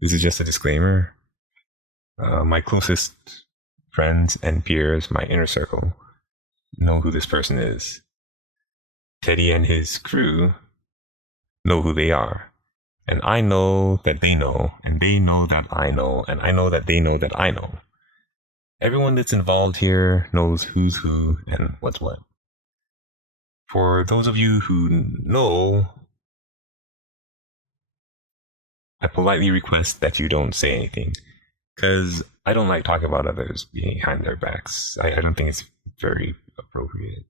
This is just a disclaimer. My closest friends and peers, my inner circle, know who this person is. Teddy and his crew know who they are. And I know that they know, and they know that I know, and I know that they know that I know. Everyone that's involved here knows who's who and what's what. For those of you who know, I politely request that you don't say anything, because I don't like talking about others behind their backs. I don't think it's very appropriate.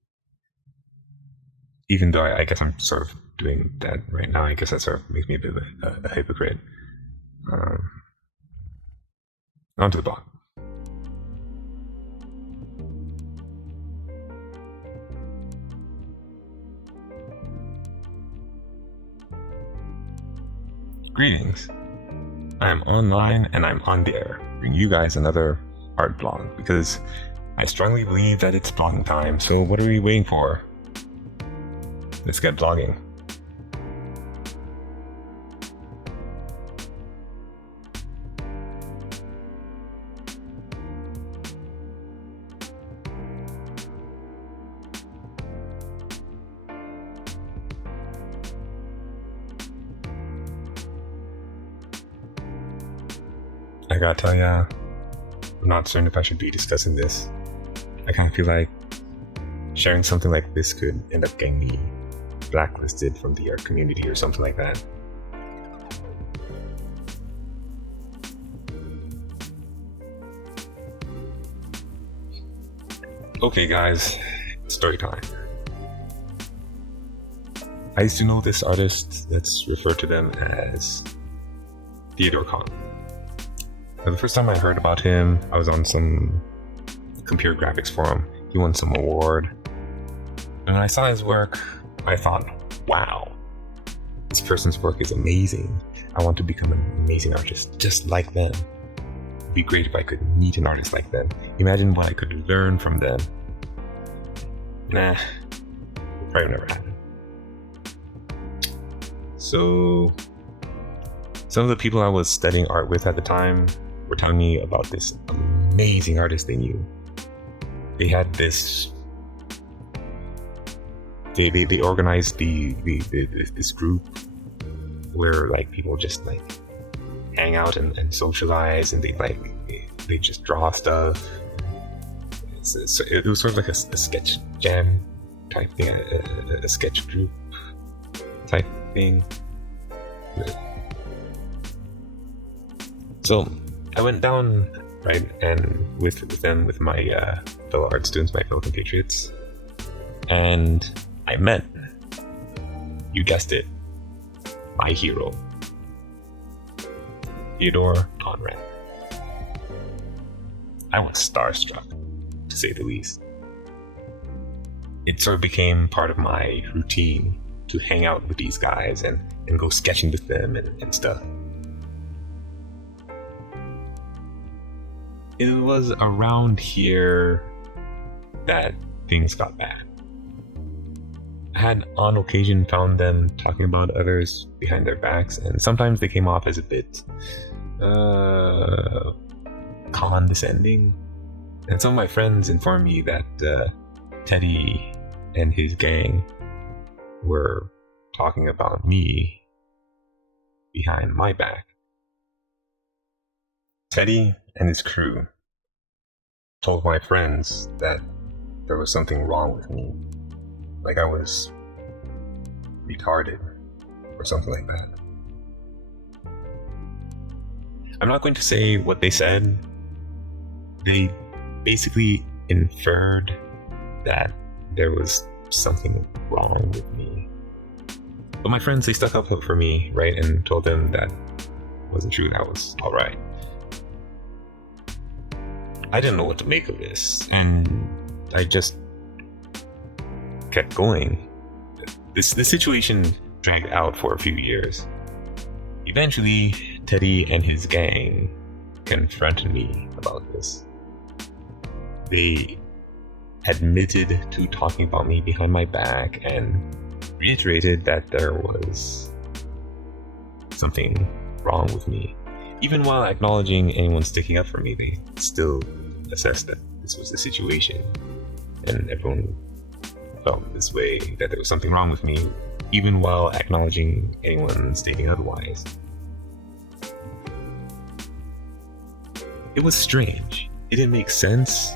Even though I guess I'm sort of doing that right now, I guess that sort of makes me a bit of a hypocrite. On to the blog. Greetings. I am online and I'm on the air, bringing you guys another art blog because I strongly believe that it's blogging time. So what are we waiting for? Let's get blogging. I gotta tell ya, I'm not certain if I should be discussing this. I kind of feel like sharing something like this could end up getting me blacklisted from the art community or something like that. Okay guys, story time. I used to know this artist. Let's refer to them as Theodor Conrad. The first time I heard about him, I was on some computer graphics forum. He won some award. And when I saw his work, I thought, wow, this person's work is amazing. I want to become an amazing artist just like them. It'd be great if I could meet an artist like them. Imagine what I could learn from them. Nah, probably never happened. So, some of the people I was studying art with at the time were telling me about this amazing artist they knew. They had this. They organized this group where like people just like hang out and socialize, and they just draw stuff. So it was sort of like a sketch jam type thing, a sketch group type thing. So I went down, right, and with them, with my fellow art students, my fellow compatriots, and I met, you guessed it, my hero, Theodor Conrad. I was starstruck, to say the least. It sort of became part of my routine to hang out with these guys and go sketching with them and stuff. It was around here that things got bad. I had on occasion found them talking about others behind their backs, and sometimes they came off as a bit condescending. And some of my friends informed me that Teddy and his gang were talking about me behind my back. Teddy and his crew told my friends that there was something wrong with me, like I was retarded or something like that. I'm not going to say what they said. They basically inferred that there was something wrong with me. But my friends, they stuck up for me, right, and told them that wasn't true, that was alright. I didn't know what to make of this, and I just kept going. This situation dragged out for a few years. Eventually, Teddy and his gang confronted me about this. They admitted to talking about me behind my back and reiterated that there was something wrong with me. Even while acknowledging anyone sticking up for me, they still assessed that this was the situation, and everyone felt this way, that there was something wrong with me, even while acknowledging anyone stating otherwise. It was strange. It didn't make sense.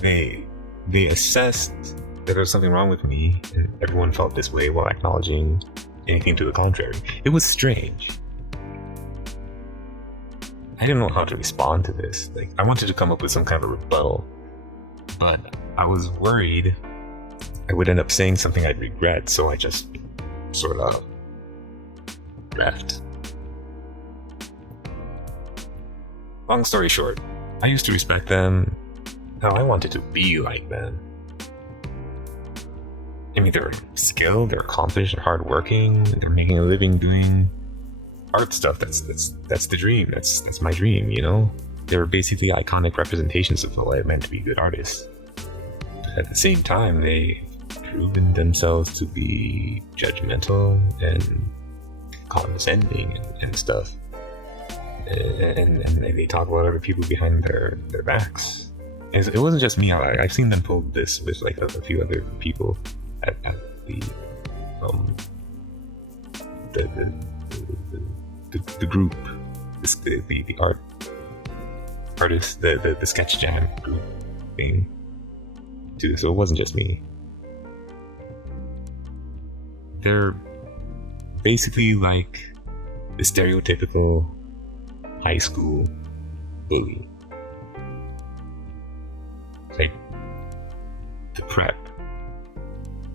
They assessed that there was something wrong with me, and everyone felt this way while acknowledging anything to the contrary. It was strange. I didn't know how to respond to this. Like, I wanted to come up with some kind of rebuttal, but I was worried I would end up saying something I'd regret, so I just sort of left. Long story short, I used to respect them. Now I wanted to be like them. I mean, they're skilled, they're accomplished, they're hardworking, they're making a living doing art stuff. That's the dream. That's my dream, you know? They're basically iconic representations of what it meant to be good artists. But at the same time, they've proven themselves to be judgmental and condescending and stuff. And they talk about other people behind their backs. And it wasn't just me. I've seen them pull this with like a few other people at the group, the artists, the sketch jam group thing too. So it wasn't just me. They're basically like the stereotypical high school bully, like the prep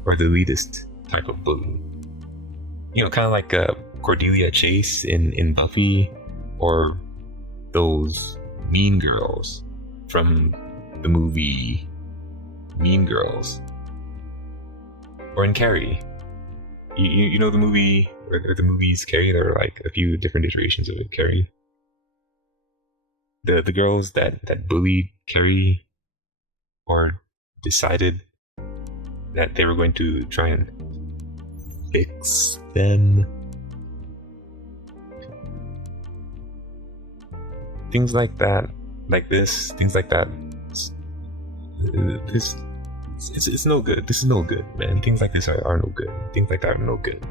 or the elitist type of bully. You know, kind of like Cordelia Chase in Buffy, or those mean girls from the movie Mean Girls, or in Carrie. You know the movie, or the movies Carrie? There are like a few different iterations of it. Carrie, the girls that bullied Carrie, or decided that they were going to try and fix them. Things like that, like this, things like that. It's no good. This is no good, man. Things like this are no good. Things like that are no good.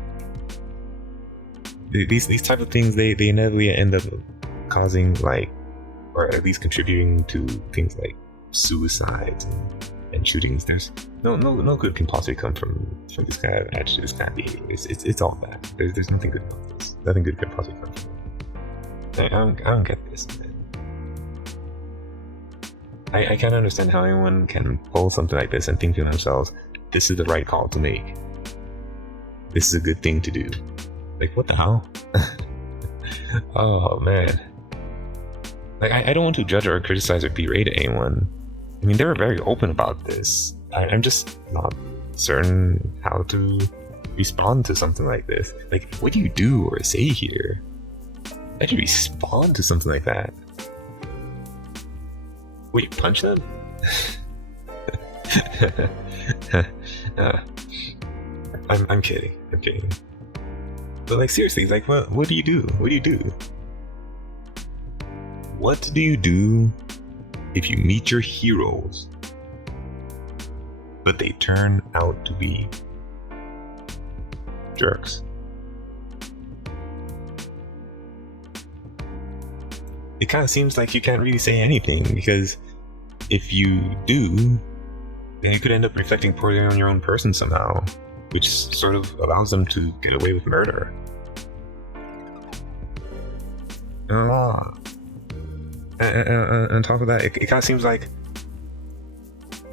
These type of things, they inevitably end up causing, like, or at least contributing to things like suicides and shootings. There's no good can possibly come from this kind of attitude, this kind of behavior. It's all bad. There's nothing good about this. Nothing good can possibly come from it. I don't get this, man. I can't understand how anyone can pull something like this and think to themselves, this is the right call to make. This is a good thing to do. Like, what the hell? Oh, man. Like, I don't want to judge or criticize or berate anyone. I mean, they were very open about this. I'm just not certain how to respond to something like this. Like, what do you do or say here? How do you respond to something like that? Wait, punch them? I'm kidding. I'm kidding. But like, seriously, like, what do you do? What do you do? What do you do if you meet your heroes, but they turn out to be jerks? It kind of seems like you can't really say anything, because if you do, then you could end up reflecting poorly on your own person somehow, which sort of allows them to get away with murder. And on top of that, it kind of seems like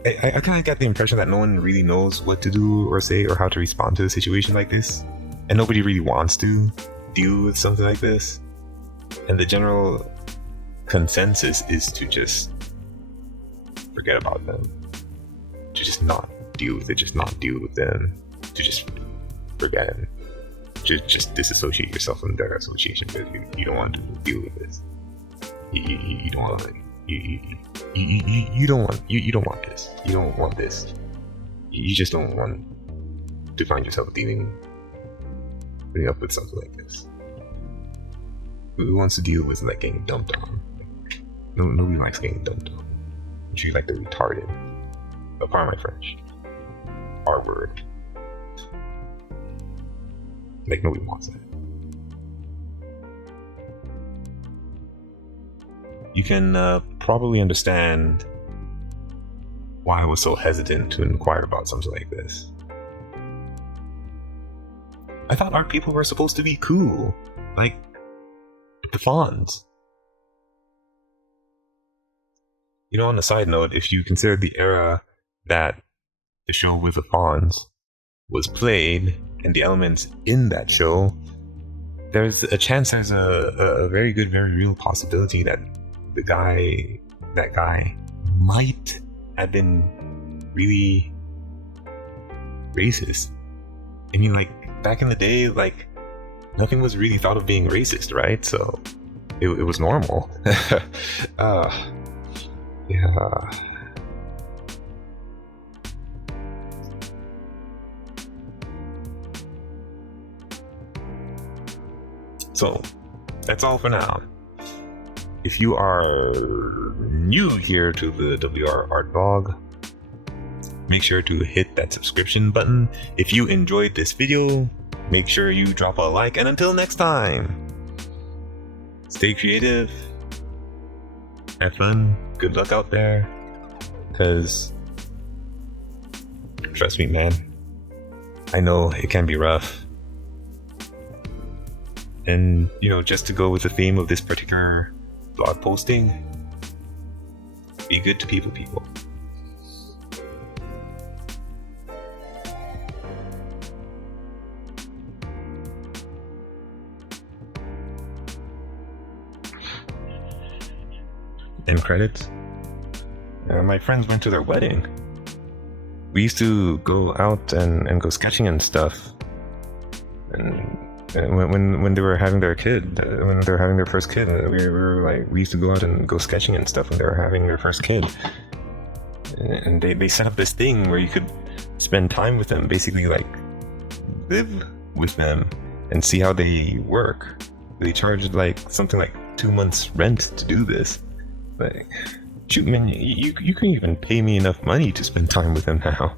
I kind of get the impression that no one really knows what to do or say or how to respond to a situation like this, and nobody really wants to deal with something like this. And the general consensus is to just forget about them, to just not deal with it, just not deal with them, to just forget them, just disassociate yourself from their association. But you don't want to deal with this. You don't want you don't want this. You don't want this. You just don't want to find yourself putting up with something like this. Who wants to deal with like getting dumped on? Nobody likes getting dumped on. But you like the retarded. Pardon my French. R word. Like nobody wants that. You can probably understand why I was so hesitant to inquire about something like this. I thought art people were supposed to be cool, like the Fonz. You know, on a side note, if you consider the era that the show with the Fonz was played and the elements in that show, there's a chance, there's a very good, very real possibility that that guy might have been really racist. I mean, like, back in the day, like, nothing was really thought of being racist, right? So it was normal. Yeah. So that's all for now. If you are new here to the WR Art Blog, make sure to hit that subscription button. If you enjoyed this video, make sure you drop a like, and until next time, stay creative, have fun, good luck out there, because trust me, man, I know it can be rough. And, you know, just to go with the theme of this particular blog posting, be good to people. End credits. My friends went to their wedding. We used to go out and go sketching and stuff. And when they were having their kid, when they were having their first kid, we used to go out and go sketching and stuff when they were having their first kid. And they set up this thing where you could spend time with them, basically like live with them and see how they work. They charged like something like 2 months rent to do this. Like, shoot, man, you can even pay me enough money to spend time with them now.